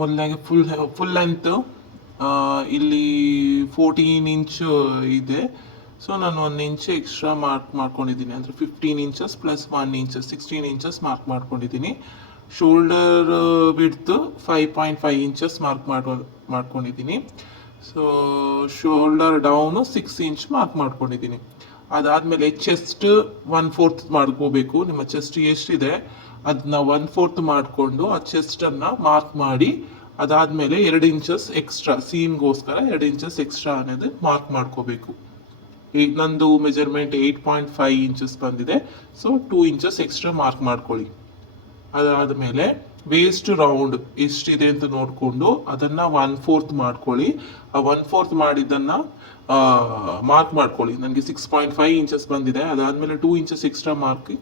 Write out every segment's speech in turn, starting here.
ಮೊದಲಾಗಿ full length ಇಲ್ಲಿ 14 inch ಇದೆ. ಸೊ ನಾನು 1 ಇಂಚ್ ಎಕ್ಸ್ಟ್ರಾ ಮಾರ್ಕ್ ಮಾಡ್ಕೊಂಡಿದ್ದೀನಿ, ಅಂದರೆ 15 inches plus 1 inch 16 inches mark ಮಾಡ್ಕೊಂಡಿದ್ದೀನಿ. ಶೋಲ್ಡರ್ ವಿಡ್ತ್ 5.5 ಇಂಚಸ್ ಮಾಡ್ಕೊಂಡಿದ್ದೀನಿ. So shoulder down 6 inch mark ಮಾಡ್ಕೊಂಡಿದ್ದೀನಿ. ಅದಾದಮೇಲೆ ಚೆಸ್ಟ್ 1/4 ಮಾಡ್ಕೋಬೇಕು. ನಿಮ್ಮ ಚೆಸ್ಟ್ ಎಷ್ಟಿದೆ ಅದನ್ನ 1/4 ಮಾಡಿಕೊಂಡು ಆ ಚೆಸ್ಟನ್ನು ಮಾರ್ಕ್ ಮಾಡಿ, ಅದಾದಮೇಲೆ 2 ಇಂಚಸ್ ಎಕ್ಸ್ಟ್ರಾ ಸೀಮ್ಗೋಸ್ಕರ 2 ಇಂಚಸ್ ಎಕ್ಸ್ಟ್ರಾ ಅನ್ನೋದು ಮಾರ್ಕ್ ಮಾಡ್ಕೋಬೇಕು. ಈಗ ನಂದು ಮೆಜರ್ಮೆಂಟ್ 8.5 ಇಂಚಸ್ ಬಂದಿದೆ. ಸೊ 2 ಇಂಚಸ್ ಎಕ್ಸ್ಟ್ರಾ ಮಾರ್ಕ್ ಮಾಡ್ಕೊಳ್ಳಿ. ಅದಾದಮೇಲೆ ವೇಸ್ಟ್ ರೌಂಡ್ ಎಷ್ಟಿದೆ ಅಂತ ನೋಡಿಕೊಂಡು ಅದನ್ನು 1/4 ಮಾಡ್ಕೊಳ್ಳಿ. ಆ 1/4 ಮಾಡಿದ್ದನ್ನು ಮಾರ್ಕ್ ಮಾಡ್ಕೊಳ್ಳಿ. ನನಗೆ 6.5 ಇಂಚಸ್ ಬಂದಿದೆ. ಅದಾದಮೇಲೆ 2 ಇಂಚಸ್ ಎಕ್ಸ್ಟ್ರಾ ಮಾರ್ಕ್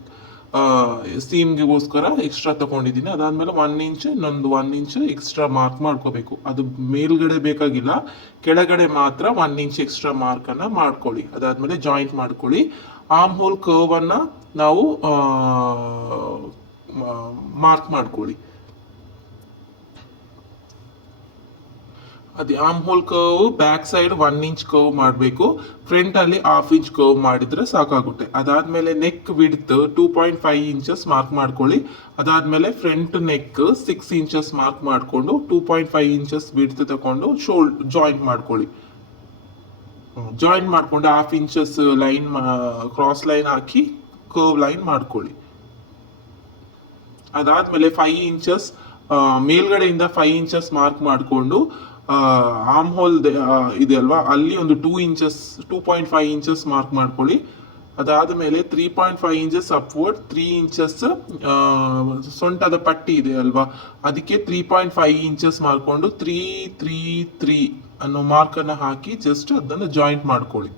ಸೀಮ್ಗೆಗೋಸ್ಕರ ಎಕ್ಸ್ಟ್ರಾ ತಗೊಂಡಿದ್ದೀನಿ. ಅದಾದಮೇಲೆ 1 ಇಂಚ್ ಇನ್ನೊಂದು 1 ಇಂಚ್ ಎಕ್ಸ್ಟ್ರಾ ಮಾರ್ಕ್ ಮಾಡ್ಕೋಬೇಕು. ಅದು ಮೇಲ್ಗಡೆ ಬೇಕಾಗಿಲ್ಲ, ಕೆಳಗಡೆ ಮಾತ್ರ 1 ಇಂಚ್ ಎಕ್ಸ್ಟ್ರಾ ಮಾರ್ಕನ್ನು ಮಾಡ್ಕೊಳ್ಳಿ. ಅದಾದಮೇಲೆ ಜಾಯಿಂಟ್ ಮಾಡ್ಕೊಳ್ಳಿ. ಆರ್ಮ್ ಹೋಲ್ ಕರ್ವನ್ನು ನಾವು ಮಾರ್ಕ್ ಮಾಡ್ಕೊಳ್ಳಿ. ಅದೇ arm hole curve back side 1 inch curve ಮಾಡಬೇಕು. ಫ್ರಂಟಲ್ಲಿ 1/2 ಇಂಚ್ ಕರ್ವ್ ಮಾಡಿದರೆ ಸಾಕಾಗುತ್ತೆ. ಅದಾದಮೇಲೆ ನೆಕ್ ವಿಡ್ತ್ 2.5 ಇಂಚಸ್ ಮಾರ್ಕ್ ಮಾಡ್ಕೊಳ್ಳಿ. ಅದಾದಮೇಲೆ ಫ್ರಂಟ್ ನೆಕ್ 6 ಇಂಚಸ್ ಮಾರ್ಕ್ ಮಾಡಿಕೊಂಡು 2.5 ಇಂಚಸ್ ವಿಡ್ತ್ ತಗೊಂಡು ಜಾಯಿಂಟ್ ಮಾಡ್ಕೊಳ್ಳಿ. ಜಾಯಿಂಟ್ ಮಾಡಿಕೊಂಡು 1/2 ಇಂಚಸ್ ಲೈನ್ ಕ್ರಾಸ್ ಲೈನ್ ಹಾಕಿ ಕರ್ವ್ ಲೈನ್ ಮಾಡ್ಕೊಳ್ಳಿ. ಅದಾದಮೇಲೆ 5 ಇಂಚಸ್ ಮೇಲ್ಗಡೆಯಿಂದ 5 ಇಂಚಸ್ ಮಾರ್ಕ್ ಮಾಡಿಕೊಂಡು ಆರ್ಮ್ ಹೋಲ್ ಇದೆ ಅಲ್ವಾ, ಅಲ್ಲಿ ಒಂದು 2.5 ಇಂಚಸ್ ಮಾರ್ಕ್ ಮಾಡ್ಕೊಳ್ಳಿ. ಅದಾದಮೇಲೆ 3.5 ಇಂಚಸ್ ಅಪ್ವರ್ಡ್, 3 ಇಂಚಸ್ ಸೊಂಟದ ಪಟ್ಟಿ ಇದೆ ಅಲ್ವಾ, ಅದಕ್ಕೆ 3.5 ಇಂಚಸ್ ಮಾಡಿಕೊಂಡು 3 ಅನ್ನೋ ಮಾರ್ಕನ್ನು ಹಾಕಿ ಜಸ್ಟ್ ಅದನ್ನು ಜಾಯಿಂಟ್ ಮಾಡ್ಕೊಳ್ಳಿ.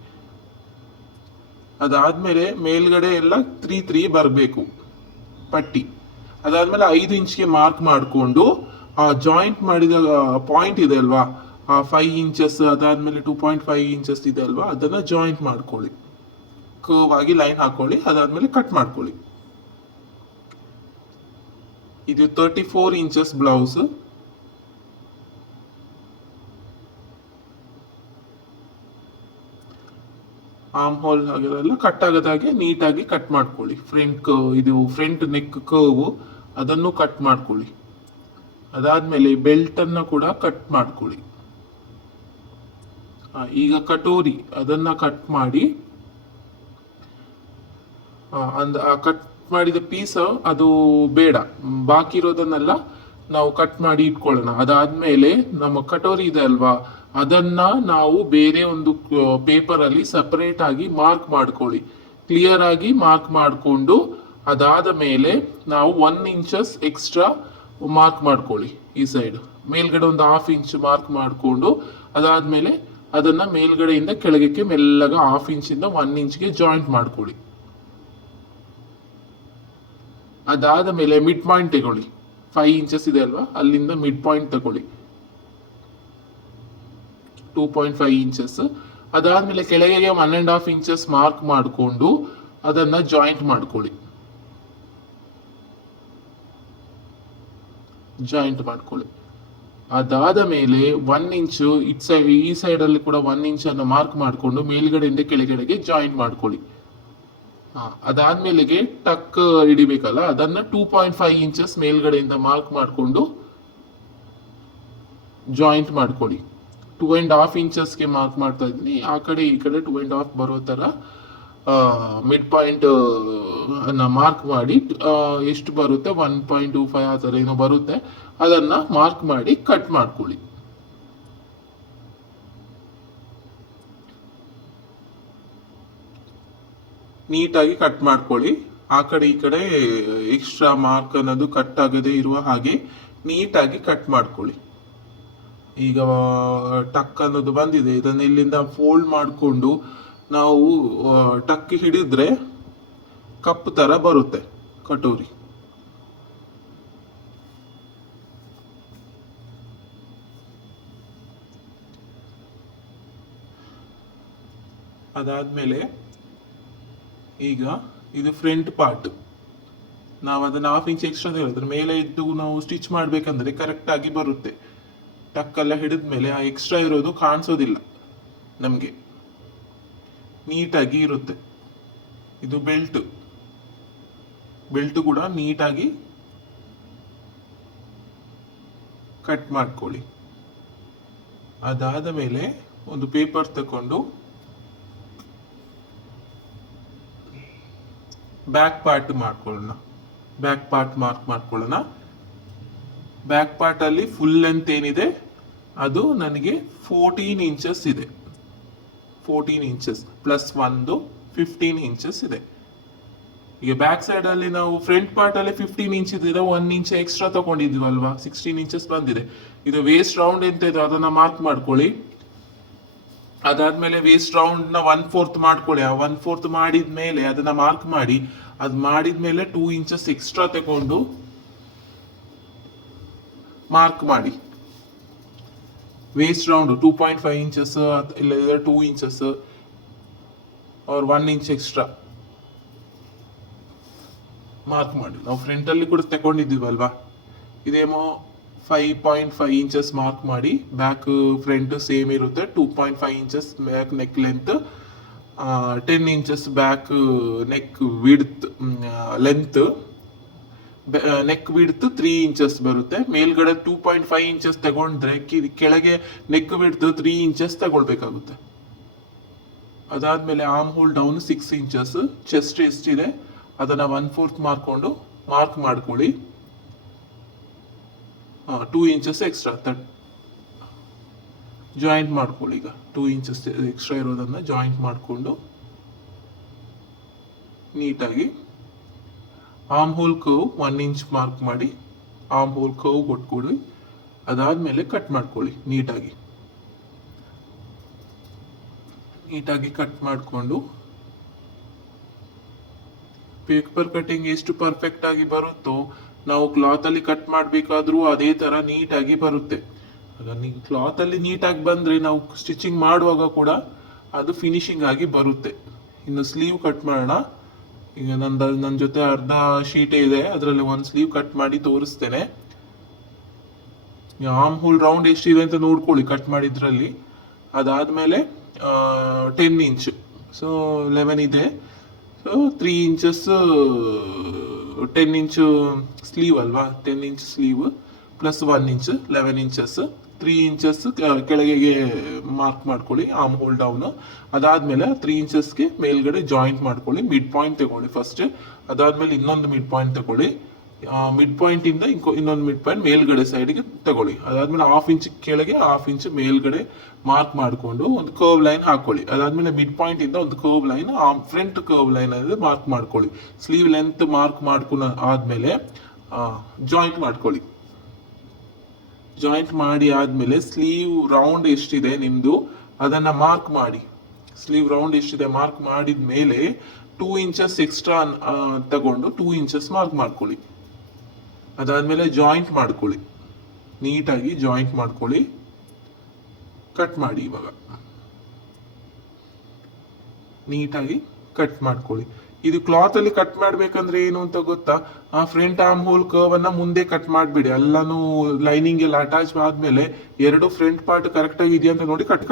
ಅದಾದಮೇಲೆ ಮೇಲ್ಗಡೆ ಎಲ್ಲ 3 ಬರಬೇಕು ಪಟ್ಟಿ. ಅದಾದಮೇಲೆ 5 ಇಂಚ್ಗೆ ಮಾರ್ಕ್ ಮಾಡಿಕೊಂಡು ಆ ಜಾಯಿಂಟ್ ಮಾಡಿದ ಪಾಯಿಂಟ್ ಇದೆ ಅಲ್ವಾ, ಆ 5 ಇಂಚಸ್ ಅದಾದಮೇಲೆ 2.5 ಇಂಚಸ್ ಇದೆ ಅಲ್ವಾ, ಅದನ್ನು ಜಾಯಿಂಟ್ ಮಾಡ್ಕೊಳ್ಳಿ. ಕರ್ವ್ ಆಗಿ ಲೈನ್ ಹಾಕೊಳ್ಳಿ. ಅದಾದಮೇಲೆ ಕಟ್ ಮಾಡ್ಕೊಳ್ಳಿ. ಇದು 34 ಇಂಚಸ್ ಬ್ಲೌಸ್. ಆರ್ಮ್ ಹೋಲ್ ಆಗಿರಲ್ಲ, ಕಟ್ ಆಗೋದಾಗೆ ನೀಟಾಗಿ ಕಟ್ ಮಾಡ್ಕೊಳ್ಳಿ. ಫ್ರಂಟ್ ನೆಕ್ ಕರ್ವ್ ಅದನ್ನು ಕಟ್ ಮಾಡ್ಕೊಳ್ಳಿ. ಅದಾದಮೇಲೆ ಬೆಲ್ಟನ್ನು ಕೂಡ ಕಟ್ ಮಾಡ್ಕೊಳ್ಳಿ. ಈಗ ಕಟೋರಿ ಅದನ್ನು ಕಟ್ ಮಾಡಿ, ಆ ಕಟ್ ಮಾಡಿದ ಪೀಸ್ ಅದು ಬೇಡ, ಬಾಕಿ ಇರೋದನ್ನೆಲ್ಲ ನಾವು ಕಟ್ ಮಾಡಿ ಇಟ್ಕೊಳ್ಳೋಣ. ಅದಾದಮೇಲೆ ನಮ್ಮ ಕಟೋರಿ ಇದೆ ಅಲ್ವಾ, ಅದನ್ನು ನಾವು ಬೇರೆ ಒಂದು ಪೇಪರಲ್ಲಿ ಸಪರೇಟ್ ಆಗಿ ಮಾರ್ಕ್ ಮಾಡ್ಕೊಳ್ಳಿ. ಕ್ಲಿಯರ್ ಆಗಿ ಮಾರ್ಕ್ ಮಾಡಿಕೊಂಡು ಅದಾದ ಮೇಲೆ ನಾವು 1 ಇಂಚಸ್ ಎಕ್ಸ್ಟ್ರಾ ಮಾರ್ಕ್ ಮಾಡ್ಕೊಳ್ಳಿ. ಈ ಸೈಡ್ ಮೇಲ್ಗಡೆ ಒಂದು 1/2 ಇಂಚ್ ಮಾರ್ಕ್ ಮಾಡಿಕೊಂಡು ಅದಾದಮೇಲೆ ಅದನ್ನು ಮೇಲ್ಗಡೆಯಿಂದ ಕೆಳಗಕ್ಕೆ ಮೆಲ್ಲಗ 1/2 ಇಂಚಿಂದ 1 ಇಂಚ್ಗೆ ಜಾಯಿಂಟ್ ಮಾಡ್ಕೊಳ್ಳಿ. ಅದಾದ ಮೇಲೆ ಮಿಡ್ ಪಾಯಿಂಟ್ ತಗೊಳ್ಳಿ. 5 ಇಂಚಸ್ ಇದೆ ಅಲ್ವಾ, ಅಲ್ಲಿಂದ ಮಿಡ್ ಪಾಯಿಂಟ್ ತಗೊಳ್ಳಿ 2.5 ಇಂಚಸ್. ಅದಾದಮೇಲೆ ಕೆಳಗೆ 1.5 ಇಂಚಸ್ ಮಾರ್ಕ್ ಮಾಡಿಕೊಂಡು ಅದನ್ನು ಜಾಯಿಂಟ್ ಮಾಡ್ಕೊಳ್ಳಿ. ಅದಾದ ಮೇಲೆ 1 ಇಂಚು ಈ ಸೈಡಲ್ಲಿ ಕೂಡ 1 ಇಂಚನ್ನು ಮಾರ್ಕ್ ಮಾಡಿಕೊಂಡು ಮೇಲ್ಗಡೆಯಿಂದ ಕೆಳಗಡೆಗೆ ಜಾಯಿಂಟ್ ಮಾಡ್ಕೊಳ್ಳಿ. ಅದಾದ್ಮೇಲೆಗೆ ಟಕ್ ಹಿಡಿಬೇಕಲ್ಲ, ಅದನ್ನ 2.5 ಇಂಚಸ್ ಮೇಲ್ಗಡೆಯಿಂದ ಮಾರ್ಕ್ ಮಾಡಿಕೊಂಡು ಜಾಯಿಂಟ್ ಮಾಡ್ಕೊಳ್ಳಿ. 2.5 ಇಂಚಸ್ಗೆ ಮಾರ್ಕ್ ಮಾಡ್ತಾ ಇದ್ದೀನಿ. ಆ ಕಡೆ ಈ ಕಡೆ 2.5 ಬರೋ ಥರ ಮಿಡ್ ಪಾಯಿಂಟ್ ಅನ್ನ ಮಾರ್ಕ್ ಮಾಡಿ ಎಷ್ಟು ಬರುತ್ತೆ 1.25 ಆ ಥರ ಏನೋ ಬರುತ್ತೆ, ಅದನ್ನು ಮಾರ್ಕ್ ಮಾಡಿ ಕಟ್ ಮಾಡ್ಕೊಳ್ಳಿ. ನೀಟಾಗಿ ಕಟ್ ಮಾಡ್ಕೊಳ್ಳಿ. ಆ ಕಡೆ ಈ ಕಡೆ ಎಕ್ಸ್ಟ್ರಾ ಮಾರ್ಕ್ ಅನ್ನೋದು ಕಟ್ ಆಗದೆ ಇರುವ ಹಾಗೆ ನೀಟಾಗಿ ಕಟ್ ಮಾಡ್ಕೊಳ್ಳಿ. ಈಗ ಟಕ್ ಅನ್ನೋದು ಬಂದಿದೆ, ಇದನ್ನು ಇಲ್ಲಿಂದ ಫೋಲ್ಡ್ ಮಾಡಿಕೊಂಡು ನಾವು ಟಕ್ ಹಿಡಿದ್ರೆ ಕಪ್ ಥರ ಬರುತ್ತೆ ಕಟೋರಿ. ಅದಾದ್ಮೇಲೆ ಈಗ ಇದು ಫ್ರಂಟ್ ಪಾರ್ಟ್, ನಾವು ಅದನ್ನು 1/2 ಇಂಚ್ ಎಕ್ಸ್ಟ್ರಾ ಹೇಳಿದ್ರೆ ಮೇಲೆ ಇದ್ದು ನಾವು ಸ್ಟಿಚ್ ಮಾಡಬೇಕಂದ್ರೆ ಕರೆಕ್ಟಾಗಿ ಬರುತ್ತೆ. ಟಕ್ಕೆಲ್ಲ ಹಿಡಿದ್ಮೇಲೆ ಆ ಎಕ್ಸ್ಟ್ರಾ ಇರೋದು ಕಾಣಿಸೋದಿಲ್ಲ ನಮಗೆ, ನೀಟಾಗಿ ಇರುತ್ತೆ. ಇದು ಬೆಲ್ಟ್ ಕೂಡ ನೀಟಾಗಿ ಕಟ್ ಮಾಡ್ಕೊಳ್ಳಿ. ಅದಾದ ಮೇಲೆ ಒಂದು ಪೇಪರ್ ತಕೊಂಡು ಬ್ಯಾಕ್ ಪಾರ್ಟ್ ಮಾಡ್ಕೊಳ್ಳೋಣ. ಬ್ಯಾಕ್ ಪಾರ್ಟ್ ಅಲ್ಲಿ ಫುಲ್ ಲೆಂತ್ ಏನಿದೆ ಅದು ನನಗೆ 14 ಇಂಚಸ್ ಇದೆ. 14 ಇಂಚಸ್ ಪ್ಲಸ್ ಒಂದು 15 ಇಂಚಸ್ ಇದೆ. ಈಗ ಬ್ಯಾಕ್ ಸೈಡ್ ಅಲ್ಲಿ ನಾವು ಫ್ರಂಟ್ ಪಾರ್ಟ್ ಅಲ್ಲಿ 15 ಇಂಚ್ ಇದೆ, 1 ಇಂಚ್ ಎಕ್ಸ್ಟ್ರಾ ತಗೊಂಡಿದ್ವಲ್ವಾ, 16 ಇಂಚಸ್ ಬಂದಿದೆ. ಇದು ವೇಸ್ಟ್ ರೌಂಡ್ ಎಂತ ಇದೆ ಅದನ್ನ ಮಾರ್ಕ್ ಮಾಡ್ಕೊಳ್ಳಿ. ಅದಾದ್ಮೇಲೆ ವೇಸ್ಟ್ ರೌಂಡ್ ನ 1/4 ಮಾಡ್ಕೊಳ್ಳಿ. ಆ 1/4 ಮಾಡಿದ್ಮೇಲೆ ಅದನ್ನ ಮಾರ್ಕ್ ಮಾಡಿ. ಅದ್ ಮಾಡಿದ್ಮೇಲೆ 2 ಇಂಚಸ್ ಎಕ್ಸ್ಟ್ರಾ ತಗೊಂಡು ಮಾರ್ಕ್ ಮಾಡಿ. ವೇಸ್ಟ್ ರೌಂಡ್ 2.5 ಇಂಚಸ್ ಇಲ್ಲ 2 ಇಂಚಸ್ और 1 ಇಂಚ್ ಎಕ್ಸ್ಟ್ರಾ ಮಾರ್ಕ್ ಮಾಡಿ. ನಾವು ಫ್ರಂಟ್ ಅಲ್ಲಿ ಕೂಡ ತಗೊಂಡಿದ್ದೀವಲ್ವಾ, ಇದೇಮೋ 5.5 ಇಂಚಸ್ ಮಾರ್ಕ್ ಮಾಡಿ. ಬ್ಯಾಕ್ ಫ್ರಂಟ್ ಸೇಮ್ ಇರುತ್ತೆ. 2.5 inches back neck length, 10 inches back neck width length, neck width 3 inches ಬರುತ್ತೆ. ಮೇಲ್ಗಡೆ 2.5 ಇಂಚಸ್ ತಗೊಂಡ್ರೆ ಕೆಳಗೆ ನೆಕ್ ವಿಡ್ತ್ 3 ಇಂಚಸ್ ತಗೊಳ್ಬೇಕಾಗುತ್ತೆ. ಅದಾದ್ಮೇಲೆ arm hole down 6 inches. Chest ಎಷ್ಟಿದೆ ಅದನ್ನ 1/4 ಮಾರ್ಕ್ ಮಾಡ್ಕೊಳ್ಳಿ. 2 ಇಂಚಸ್ ಎಕ್ಸ್ಟ್ರಾ ಜಾಯಿಂಟ್ ಮಾಡ್ಕೊಳ್ಳಿ. ಈಗ 2 ಇಂಚಸ್ ಎಕ್ಸ್ಟ್ರಾ ಇರೋದನ್ನ ಜಾಯಿಂಟ್ ಮಾಡಿಕೊಂಡು ನೀಟಾಗಿ arm hole curve 1 inch mark ಮಾಡಿ ಆರ್ಮ್ ಹೋಲ್ ಕರ್ವ್ ಕೊಟ್ಕೊಳ್ಳಿ. ಅದಾದ್ಮೇಲೆ ಕಟ್ ಮಾಡ್ಕೊಳ್ಳಿ. ನೀಟಾಗಿ ಕಟ್ ಮಾಡಿಕೊಂಡು ಪೇಪರ್ ಕಟಿಂಗ್ ಎಷ್ಟು ಪರ್ಫೆಕ್ಟ್ ಆಗಿ ಬರುತ್ತೋ ನಾವು ಕ್ಲಾತ್ ಅಲ್ಲಿ ಕಟ್ ಮಾಡಬೇಕಾದ್ರೂ ಅದೇ ತರ ನೀಟಾಗಿ ಬರುತ್ತೆ. ಕ್ಲಾತ್ ಅಲ್ಲಿ ನೀಟಾಗಿ ಬಂದ್ರೆ ನಾವು ಸ್ಟಿಚಿಂಗ್ ಮಾಡುವಾಗ ಕೂಡ ಅದು ಫಿನಿಶಿಂಗ್ ಆಗಿ ಬರುತ್ತೆ. ಇನ್ನು ಸ್ಲೀವ್ ಕಟ್ ಮಾಡೋಣ. ಈಗ ನನ್ನ ಜೊತೆ ಅರ್ಧ ಶೀಟ್ ಇದೆ, ಅದರಲ್ಲಿ ಒಂದು ಸ್ಲೀವ್ ಕಟ್ ಮಾಡಿ ತೋರಿಸ್ತೇನೆ. ಆರ್ಮ್ ಹೋಲ್ ರೌಂಡ್ ಎಷ್ಟಿದೆ ಅಂತ ನೋಡ್ಕೊಳ್ಳಿ ಕಟ್ ಮಾಡಿದ್ರಲ್ಲಿ. ಅದಾದ್ಮೇಲೆ 10 ಇಂಚ್, ಸೊ 11 ಇದೆ. ಸೊ 3 ಇಂಚಸ್ 10 ಇಂಚ್ ಸ್ಲೀವ್ ಅಲ್ವಾ, 10 inch sleeve plus 1 inch 11 inches. 3 inches ಕೆಳಗೆ ಮಾರ್ಕ್ ಮಾಡ್ಕೊಳ್ಳಿ ಆರ್ಮ್ ಹೋಲ್ ಡೌನ್. ಅದಾದ್ಮೇಲೆ 3 ಇಂಚಸ್ಗೆ ಮೇಲ್ಗಡೆ ಜಾಯಿಂಟ್ ಮಾಡ್ಕೊಳ್ಳಿ. ಮಿಡ್ ಪಾಯಿಂಟ್ ತಗೊಳ್ಳಿ ಫಸ್ಟ್. ಅದಾದ್ಮೇಲೆ ಇನ್ನೊಂದು ಮಿಡ್ ಪಾಯಿಂಟ್ ತಗೊಳ್ಳಿ. ಮಿಡ್ ಪಾಯಿಂಟ್ ಇಂದ ಇನ್ನೊಂದು ಮಿಡ್ ಪಾಯಿಂಟ್ ಮೇಲ್ಗಡೆ ಸೈಡ್ಗೆ ತಗೊಳ್ಳಿ. ಅದಾದ್ಮೇಲೆ 1/2 ಇಂಚ್ ಕೆಳಗೆ 1/2 ಇಂಚ್ ಮೇಲ್ಗಡೆ ಮಾರ್ಕ್ ಮಾಡಿಕೊಂಡು ಒಂದು ಕರ್ವ್ ಲೈನ್ ಹಾಕೊಳ್ಳಿ. ಅದಾದ್ಮೇಲೆ ಮಿಡ್ ಪಾಯಿಂಟ್ ಇಂದ ಒಂದು curve line front curve line ಅಲ್ಲಿ ಮಾರ್ಕ್ ಮಾಡ್ಕೊಳ್ಳಿ. ಸ್ಲೀವ್ ಲೆಂತ್ ಮಾರ್ಕ್ ಮಾಡ್ಕೊಂಡು ಆದ್ಮೇಲೆ ಜಾಯಿಂಟ್ ಮಾಡ್ಕೊಳ್ಳಿ. ಜಾಯಿಂಟ್ ಮಾಡಿ ಆದ್ಮೇಲೆ ಸ್ಲೀವ್ ರೌಂಡ್ ಎಷ್ಟಿದೆ ನಿಮ್ದು ಅದನ್ನ ಮಾರ್ಕ್ ಮಾಡಿ. ಸ್ಲೀವ್ ರೌಂಡ್ ಎಷ್ಟಿದೆ ಮಾರ್ಕ್ ಮಾಡಿದ ಮೇಲೆ 2 ಇಂಚಸ್ ಎಕ್ಸ್ಟ್ರಾ ತಗೊಂಡು 2 ಇಂಚಸ್ ಮಾರ್ಕ್ ಮಾಡ್ಕೊಳ್ಳಿ. ಅದಾದ್ಮೇಲೆ ಜಾಯಿಂಟ್ ಮಾಡ್ಕೊಳ್ಳಿ. ನೀಟಾಗಿ ಜಾಯಿಂಟ್ ಮಾಡ್ಕೊಳ್ಳಿ. ಕಟ್ ಮಾಡಿ. ಇವಾಗ ನೀಟಾಗಿ ಕಟ್ ಮಾಡ್ಕೊಳ್ಳಿ. ಇದು ಕ್ಲಾತ್ ಅಲ್ಲಿ ಕಟ್ ಮಾಡ್ಬೇಕಂದ್ರೆ ಏನು ಅಂತ ಗೊತ್ತಾ, ಆ ಫ್ರಂಟ್ ಆರ್ಮ್ ಹೋಲ್ ಕರ್ವ್ ಅನ್ನ ಮುಂದೆ ಕಟ್ ಮಾಡ್ಬಿಡಿ. ಎಲ್ಲಾನು ಲೈನಿಂಗ್ ಎಲ್ಲ ಅಟ್ಯಾಚ್ ಆದ್ಮೇಲೆ ಎರಡು ಫ್ರಂಟ್ ಪಾರ್ಟ್ ಕರೆಕ್ಟ್ ಆಗಿ ಇದೆಯಾ ಅಂತ ನೋಡಿ ಕಟ್